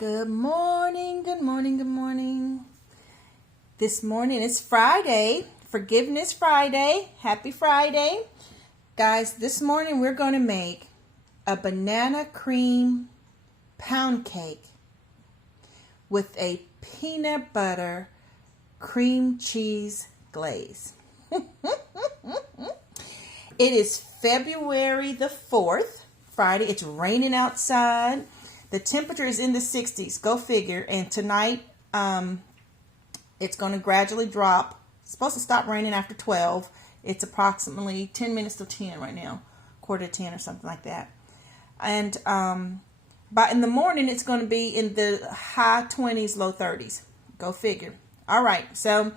Good morning, good morning, good morning. This morning it's Friday, Forgiveness Friday. Happy Friday. Guys, this morning we're going to make a banana cream pound cake with a peanut butter cream cheese glaze. It is February the 4th, Friday. It's raining outside. The temperature is in the 60s. Go figure. And tonight, it's going to gradually drop. It's supposed to stop raining after 12. It's approximately 10 minutes to 10 right now. Quarter to 10 or something like that. And by in the morning, it's going to be in the high 20s, low 30s. Go figure. All right. So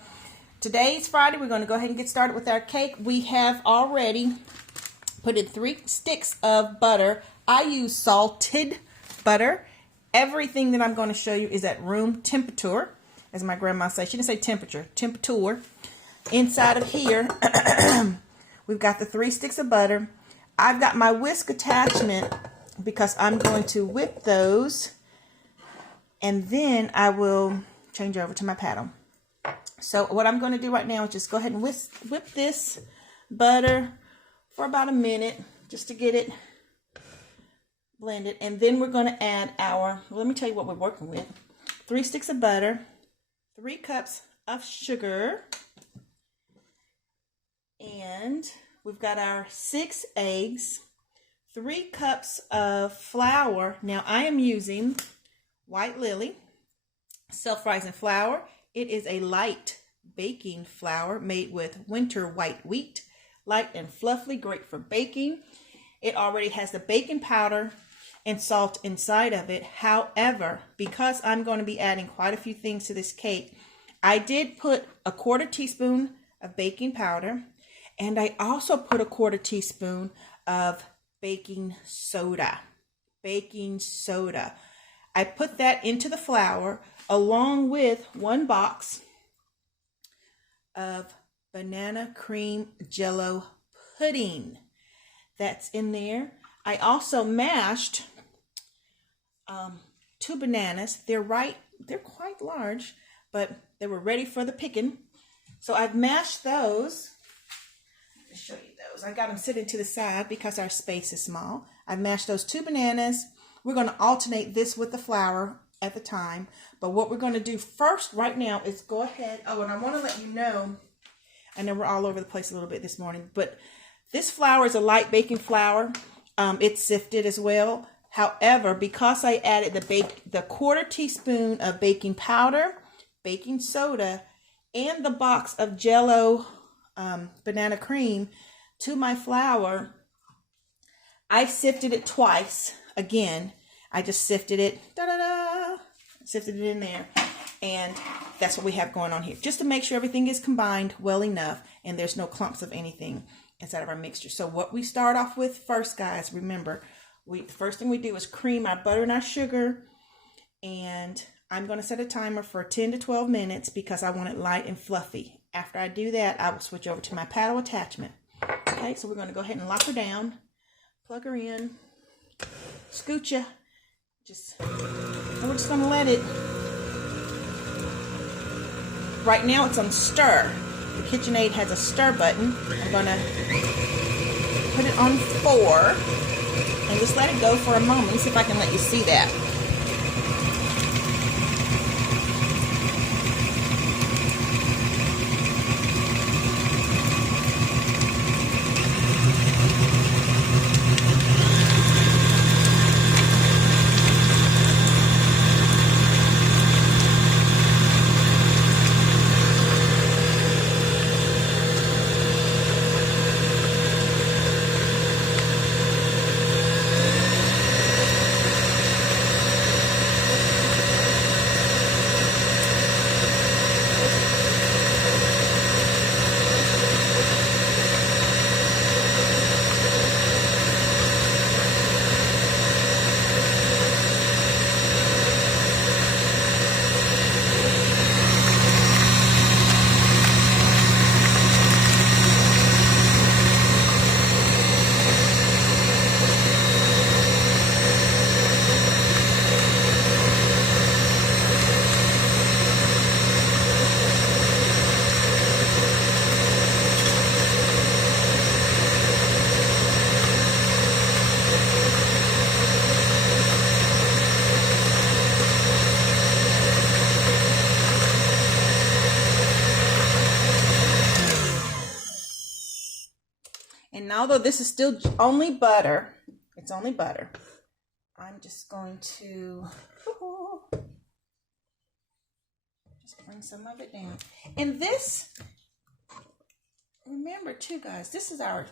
today's Friday. We're going to go ahead and get started with our cake. We have already put in 3 sticks of butter. I use salted butter. Everything that I'm going to show you is at room temperature, as my grandma says. She didn't say temperature, temperature. Inside of here, we've got the 3 sticks of butter. I've got my whisk attachment because I'm going to whip those, and then I will change over to my paddle. So what I'm going to do right now is just go ahead and whip this butter for about a minute just to get it blended, and then we're going to add let me tell you what we're working with. 3 sticks of butter, 3 cups of sugar, and we've got our 6 eggs, 3 cups of flour. Now I am using White Lily self-rising flour. It is a light baking flour made with winter white wheat, light and fluffy, great for baking. It already has the baking powder and salt inside of it. However, because I'm going to be adding quite a few things to this cake, I did put a 1/4 teaspoon of baking powder, and I also put a 1/4 teaspoon of baking soda. Baking soda. I put that into the flour along with 1 box of banana cream jello pudding. That's in there. I also mashed 2 bananas. They're quite large, but they were ready for the picking. So I've mashed those. Let me show you those. I got them sitting to the side because our space is small. I've mashed those 2 bananas. We're going to alternate this with the flour at the time. But what we're going to do first right now is go ahead. Oh, and I want to let you know, I know we're all over the place a little bit this morning, but this flour is a light baking flour. It's sifted as well. However, because I added the 1/4 teaspoon of baking powder, baking soda, and the box of Jello banana cream to my flour, I sifted it twice. Again, I just sifted it, sifted it in there, and that's what we have going on here. Just to make sure everything is combined well enough and there's no clumps of anything inside of our mixture. So what we start off with first, guys, remember, the first thing we do is cream our butter and our sugar, and I'm going to set a timer for 10 to 12 minutes because I want it light and fluffy. After I do that, I will switch over to my paddle attachment. Okay, so we're going to go ahead and lock her down, plug her in, scoot ya, and we're just going to let it. Right now it's on stir. The KitchenAid has a stir button. I'm going to put it on 4 and just let it go for a moment. Let me see if I can let you see that. Now, although this is still only butter, it's only butter, I'm just going to just bring some of it down. And this, remember too, guys, this is our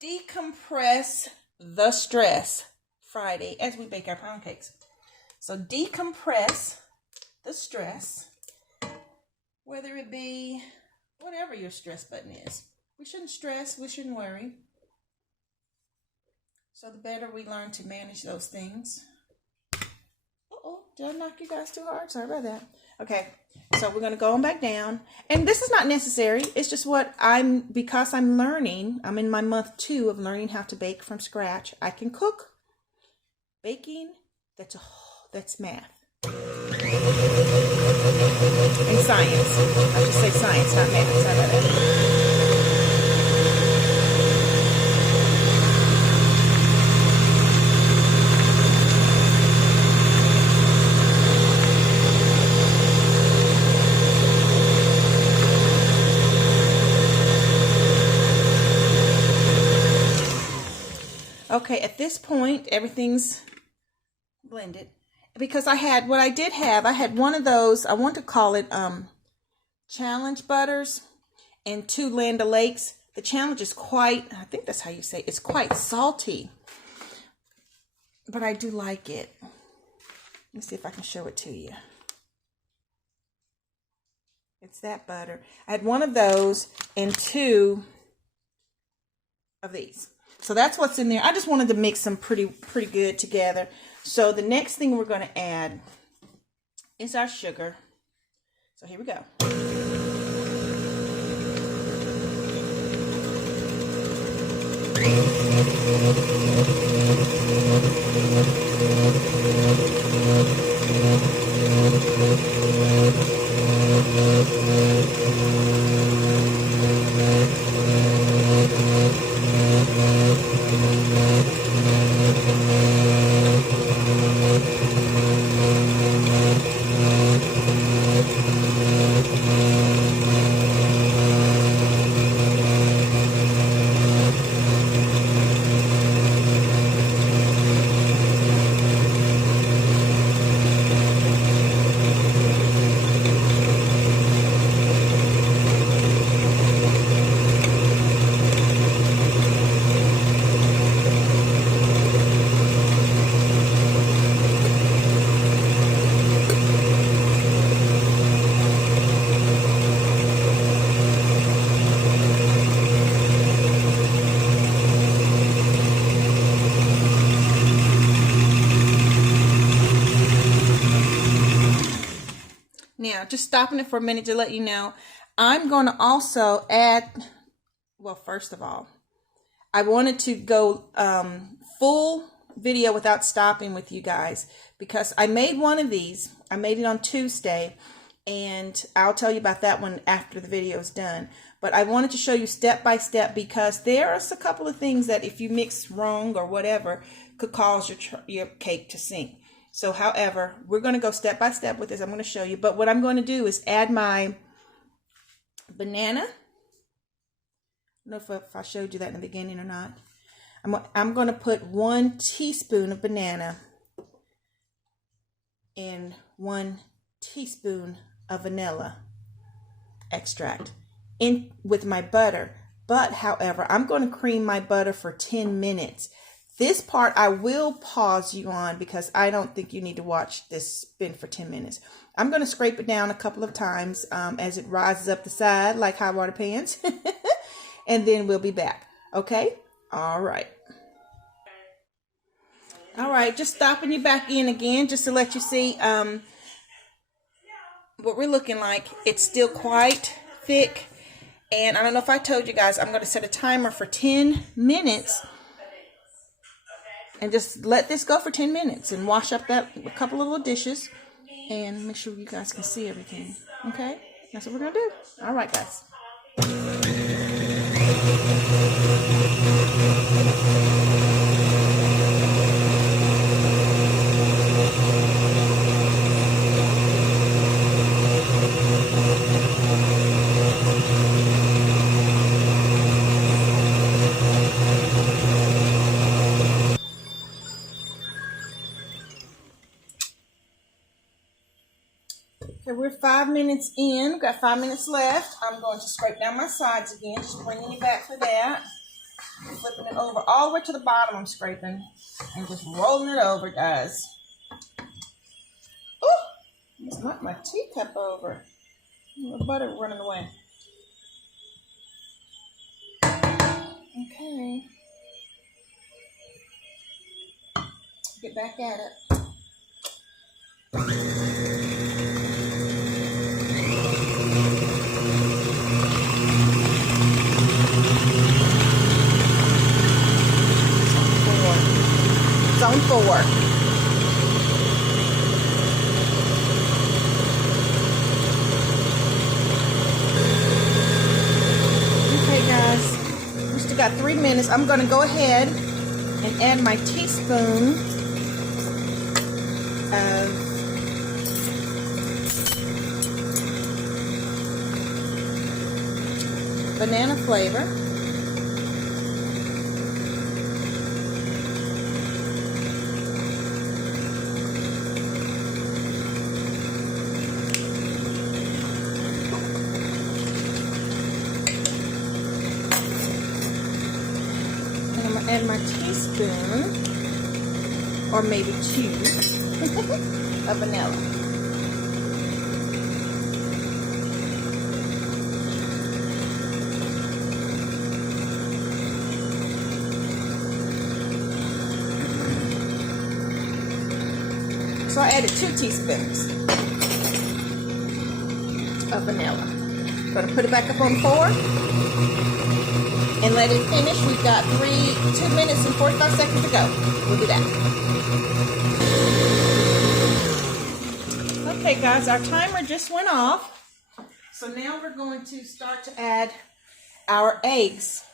Decompress the Stress Friday as we bake our pound cakes. So decompress the stress, whether it be whatever your stress button is. We shouldn't stress, we shouldn't worry. So the better we learn to manage those things. Uh-oh, did I knock you guys too hard? Sorry about that. Okay, so we're going to go on back down. And this is not necessary. It's just because I'm learning, I'm in my month 2 of learning how to bake from scratch. I can cook. Baking, that's math. And science. I should say science, not math. Sorry about that. Okay, at this point, everything's blended. Because I had one of those, I want to call it challenge butters and 2 Land O'Lakes. The challenge is quite, I think that's how you say it, it's quite salty. But I do like it. Let me see if I can show it to you. It's that butter. I had one of those and 2 of these. So that's what's in there. I just wanted to mix them pretty good together. So the next thing we're going to add is our sugar. So here we go. Now, just stopping it for a minute to let you know, I'm going to also add, well, first of all, I wanted to go full video without stopping with you guys because I made one of these. I made it on Tuesday, and I'll tell you about that one after the video is done. But I wanted to show you step by step because there are a couple of things that if you mix wrong or whatever could cause your cake to sink. So, however, we're going to go step by step with this. I'm going to show you. But what I'm going to do is add my banana. I don't know if I showed you that in the beginning or not. I'm going to put 1 teaspoon of banana and 1 teaspoon of vanilla extract in with my butter. But, however, I'm going to cream my butter for 10 minutes. This part I will pause you on because I don't think you need to watch this spin for 10 minutes. I'm going to scrape it down a couple of times as it rises up the side like hot water pans. And then we'll be back. Okay? All right. All right. Just stopping you back in again just to let you see what we're looking like. It's still quite thick. And I don't know if I told you guys, I'm going to set a timer for 10 minutes. And just let this go for 10 minutes and wash up a couple of little dishes and make sure you guys can see everything. Okay? That's what we're going to do. All right, guys. Okay, we're 5 minutes in. We've got 5 minutes left. I'm going to scrape down my sides again, just bringing you back for that. Flipping it over all the way to the bottom. I'm scraping and just rolling it over, guys. Ooh, almost knocked my teacup over. The butter running away. Okay. Get back at it. Zone 4. Okay, guys, we still got 3 minutes. I'm going to go ahead and add my teaspoon of banana flavor. And my teaspoon, or maybe 2, of vanilla. So I added 2 teaspoons of vanilla. Gonna put it back up on 4. And let it finish. We've got 2 minutes and 45 seconds to go. We'll do that. Okay, guys, our timer just went off. So now we're going to start to add our eggs.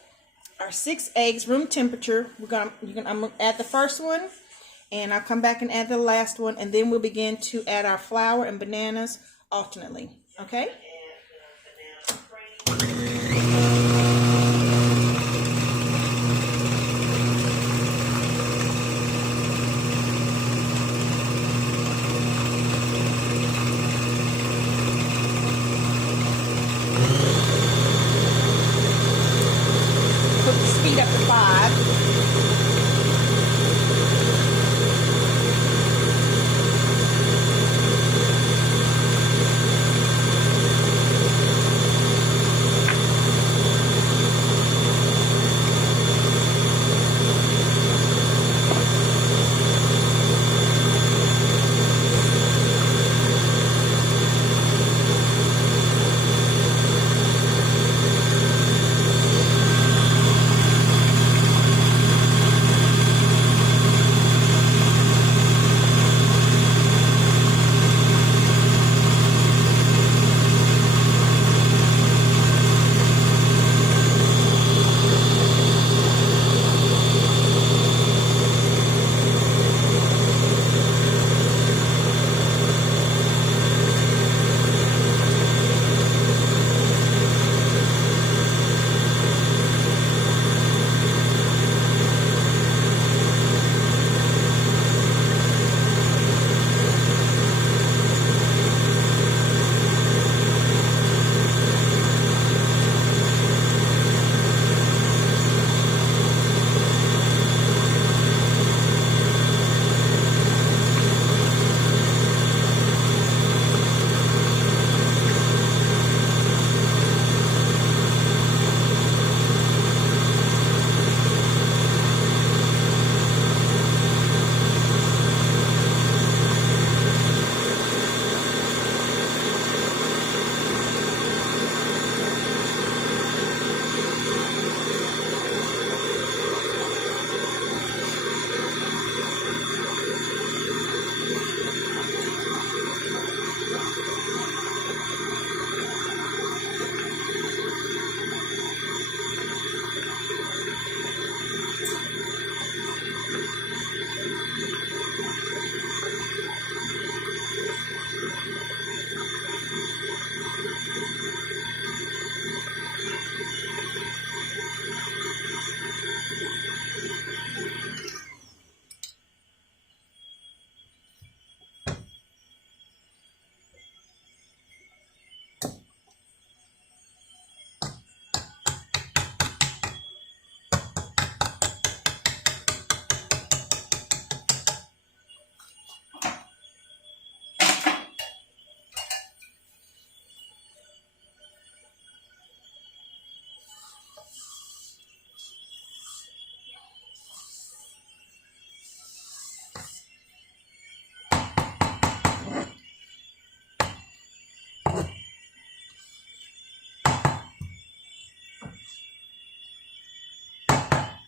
Our 6 eggs, room temperature. I'm gonna add the first one, and I'll come back and add the last one, and then we'll begin to add our flour and bananas alternately. Okay? Speed up to 5.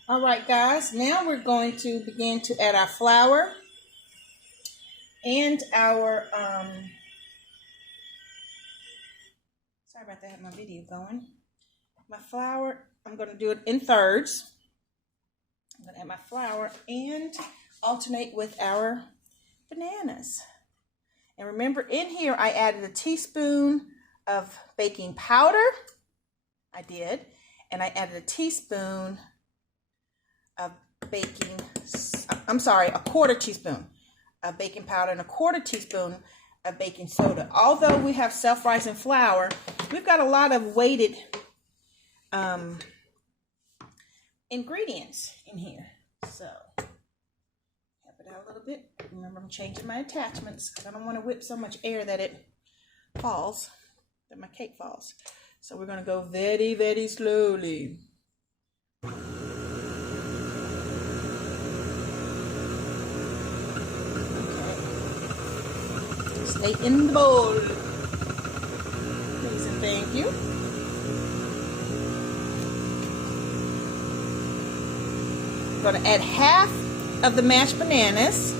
All right, guys, now we're going to begin to add our flour and our, sorry about that, I have my video going. My flour, I'm going to do it in thirds. I'm going to add my flour and alternate with our bananas. And remember, in here, I added a teaspoon of baking powder. I did. And I added a teaspoon of a quarter teaspoon of baking powder and a quarter teaspoon of baking soda. Although we have self-rising flour, we've got a lot of weighted ingredients in here. So, help it out a little bit. Remember, I'm changing my attachments because I don't want to whip so much air that it falls, that my cake falls. So we're going to go very, very slowly. Stay in the bowl. Please and thank you. I'm going to add half of the mashed bananas.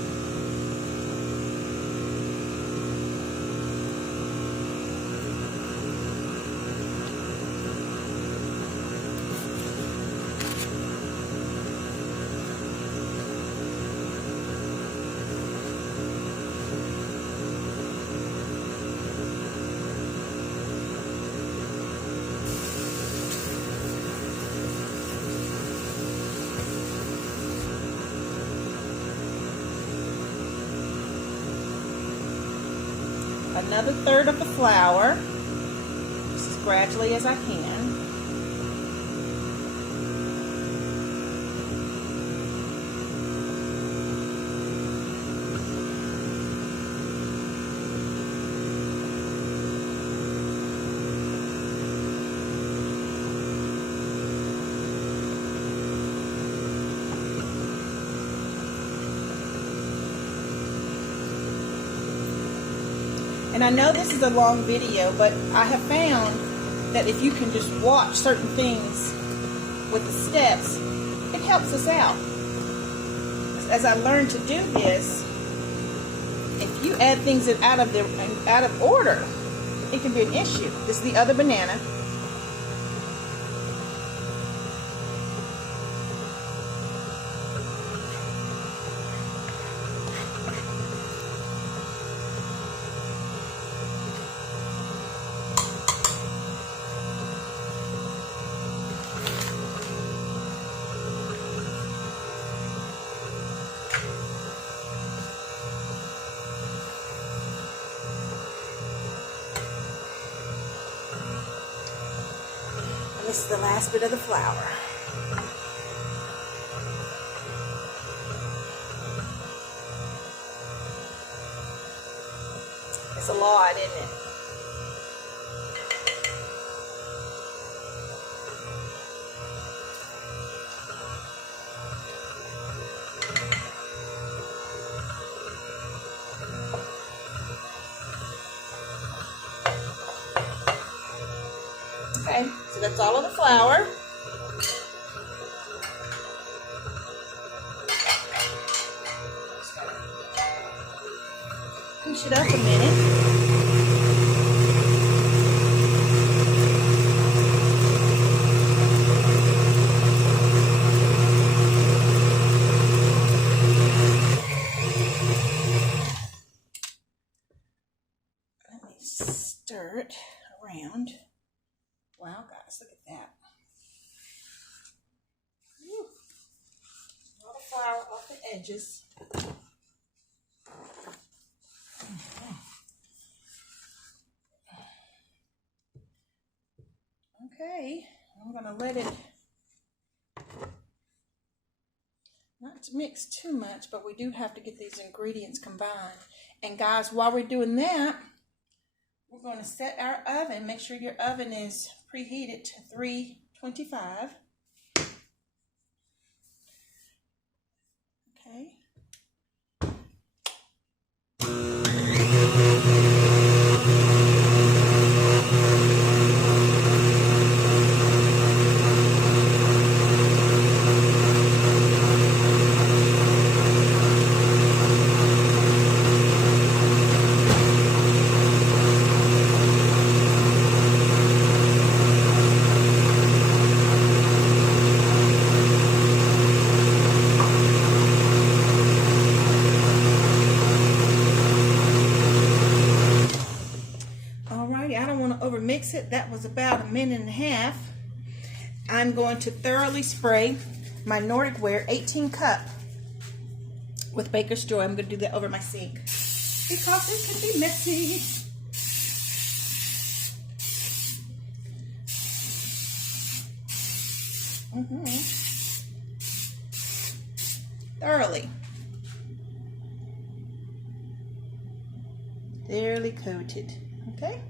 Another third of the flour, just as gradually as I can. And I know this is a long video, but I have found that if you can just watch certain things with the steps, it helps us out. As I learned to do this, if you add things out of order, it can be an issue. This is the other banana. This is the last bit of the flour. It's a lot, isn't it? Okay, so that's all of the flour. Push it up a minute. Let me stir it around. Wow, guys, look at that. Whew. All the flour off the edges. Okay, I'm going to let it not to mix too much, but we do have to get these ingredients combined. And guys, while we're doing that, we're going to set our oven. Make sure your oven is preheated to 325. Okay. mix it. That was about 1.5 minutes. I'm going to thoroughly spray my Nordic Ware 18 cup with Baker's Joy. I'm going to do that over my sink because it can be messy. Thoroughly coated. Okay.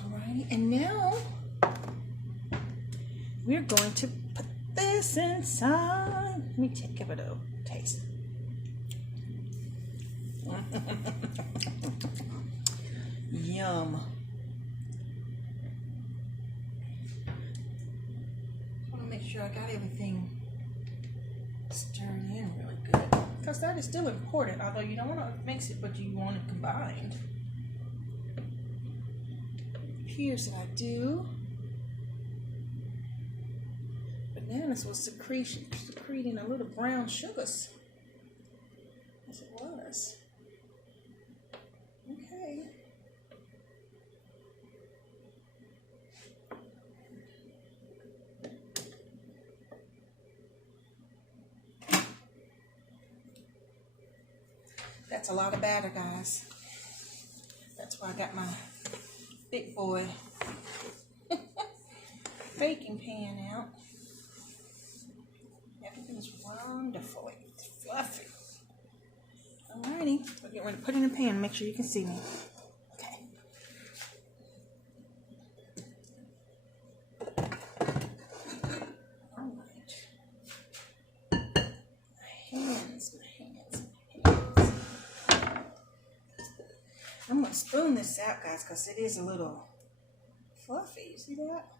Alrighty, and now we're going to put this inside. Let me give it a taste. Yum. I want to make sure I got everything stirred in really good, because that is still important, although you don't want to mix it, but you want it combined. Here's what I do. Bananas was secreting a little brown sugars. Yes, it was. Okay. That's a lot of batter, guys. That's why I got my big boy baking pan out. Everything's wonderful. It's fluffy. Alrighty, we're getting ready to put it in a pan. Make sure you can see me. Okay. Alright. My hands. I'm going to spoon this out, guys, because it is a little fluffy. You see that?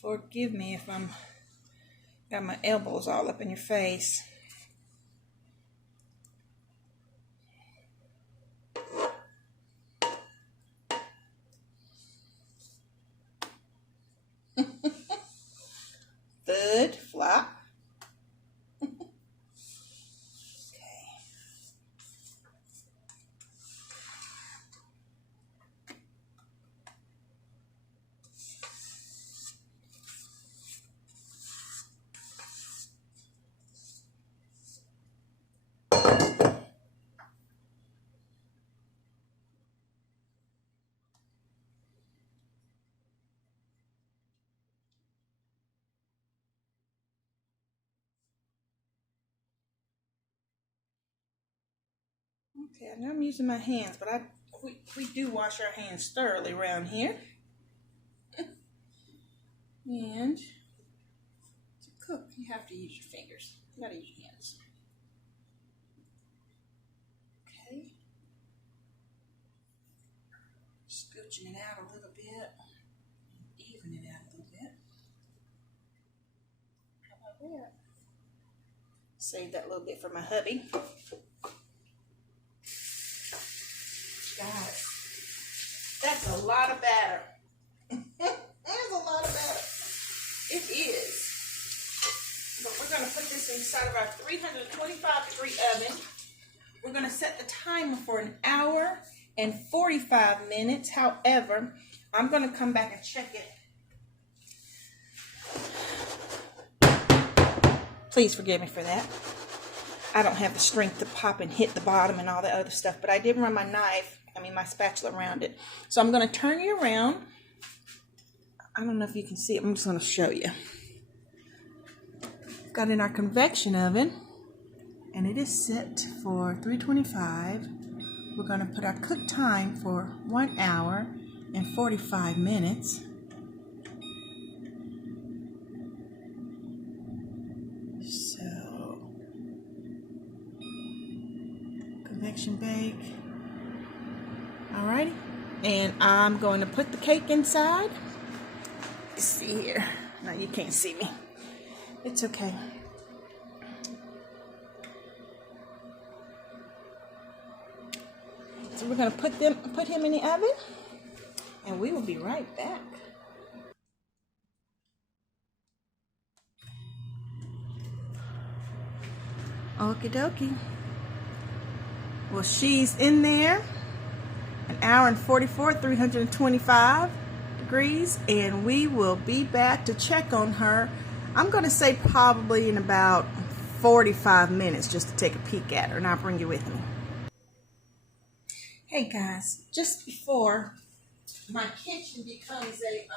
Forgive me if I'm got my elbows all up in your face. Third flop. Okay, now I'm using my hands, but we do wash our hands thoroughly around here. And to cook, you have to use your fingers. You gotta use your hands. Okay. Scooching it out a little bit. Evening it out a little bit. How about that? Save that little bit for my hubby. Guys, that's a lot of batter. That's a lot of batter. It is. But we're going to put this inside of our 325-degree oven. We're going to set the timer for 1 hour and 45 minutes. However, I'm going to come back and check it. Please forgive me for that. I don't have the strength to pop and hit the bottom and all that other stuff, but I did run my my spatula around it. So I'm going to turn you around. I don't know if you can see it. I'm just going to show you. Got in our convection oven, and it is set for 325. We're going to put our cook time for 1 hour and 45 minutes. section bake. Alrighty. And I'm going to put the cake inside. Let's see here. No, you can't see me. It's okay. So we're going to put him in the oven, and we will be right back. Okie dokie. Well, she's in there. An hour and 44, 325 degrees, and we will be back to check on her. I'm going to say probably in about 45 minutes just to take a peek at her, and I'll bring you with me. Hey guys, just before my kitchen becomes a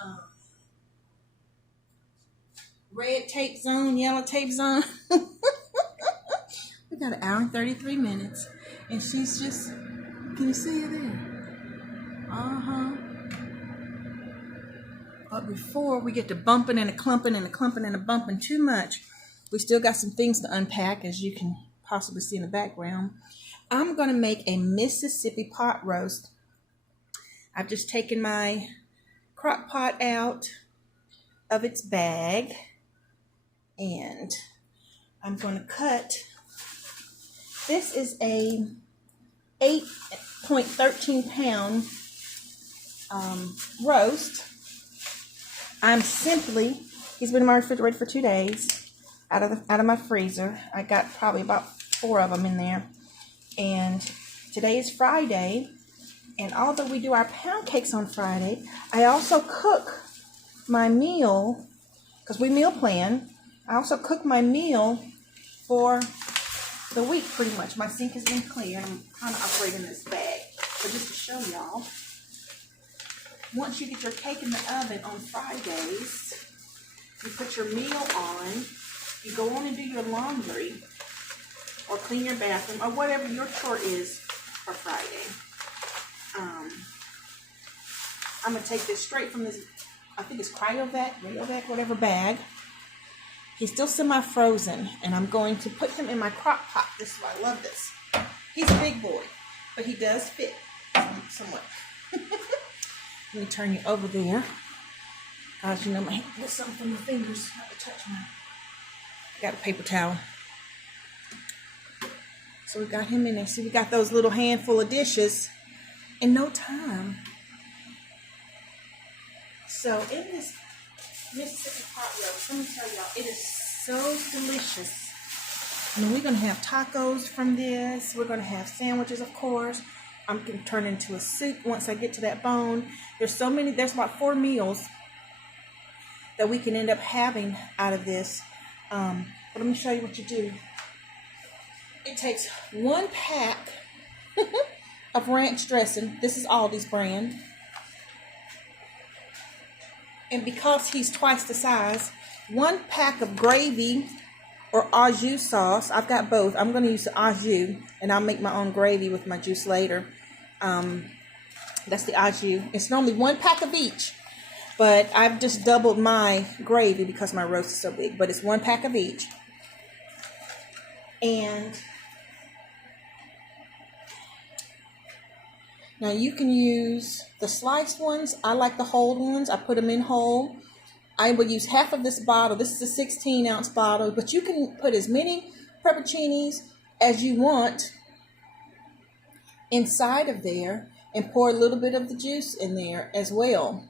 red tape zone, yellow tape zone, we got an hour and 33 minutes, and she's just, can you see her there? But before we get to bumping and a clumping and a clumping and a bumping too much, we still got some things to unpack, as you can possibly see in the background. I'm going to make a Mississippi pot roast. I've just taken my crock pot out of its bag, and I'm going to cut. This is a 8.13 pound roast. He's been in my refrigerator for 2 days out of my freezer. I got probably about 4 of them in there. And today is Friday, and although we do our pound cakes on Friday, I also cook my meal, because we meal plan. I also cook my meal for the week pretty much. My sink has been clear, and I'm kind of operating this bag. But just to show y'all, once you get your cake in the oven on Fridays, you put your meal on, you go on and do your laundry, or clean your bathroom, or whatever your chore is for Friday. I'm going to take this straight from this, I think it's Rayovac, whatever bag. He's still semi-frozen, and I'm going to put him in my crock pot. This is why I love this. He's a big boy, but he does fit somewhat. Let me turn you over there. Guys, you know, my hand gets something from my fingers. I have to touch mine. I got a paper towel. So we got him in there. See, we got those little handful of dishes in no time. So in this Mississippi pot roast, let me tell y'all, it is so delicious. I mean, we're going to have tacos from this. We're going to have sandwiches, of course. I'm going to turn into a soup once I get to that bone. There's about 4 meals that we can end up having out of this. But let me show you what you do. It takes 1 pack of ranch dressing. This is Aldi's brand. And because he's twice the size, 1 pack of gravy or au jus sauce. I've got both. I'm going to use the au jus, and I'll make my own gravy with my juice later. That's the au jus. It's normally 1 pack of each, but I've just doubled my gravy because my roast is so big. But it's 1 pack of each. And now you can use the sliced ones. I like the whole ones. I put them in whole. I will use half of this bottle. This is a 16-ounce bottle, but you can put as many pepperoncinis as you want inside of there and pour a little bit of the juice in there as well.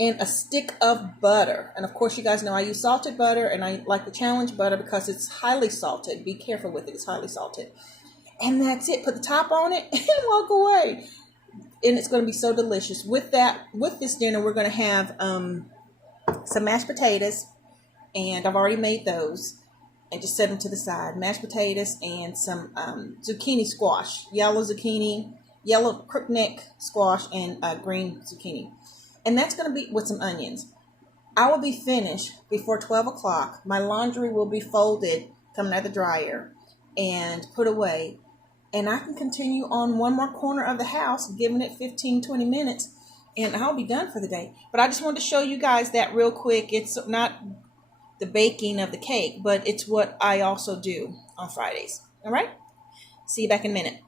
And a stick of butter. And of course, you guys know I use salted butter, and I like the challenge butter because it's highly salted. Be careful with it. It's highly salted. And that's it. Put the top on it and walk away. And it's going to be so delicious. With this dinner, we're going to have some mashed potatoes, and I've already made those and just set them to the side. Mashed potatoes and some zucchini squash, yellow crookneck squash, and green zucchini. And that's going to be with some onions. I will be finished before 12 o'clock. My laundry will be folded, coming out of the dryer, and put away. And I can continue on one more corner of the house, giving it 15, 20 minutes, and I'll be done for the day. But I just wanted to show you guys that real quick. It's not the baking of the cake, but it's what I also do on Fridays. All right? See you back in a minute.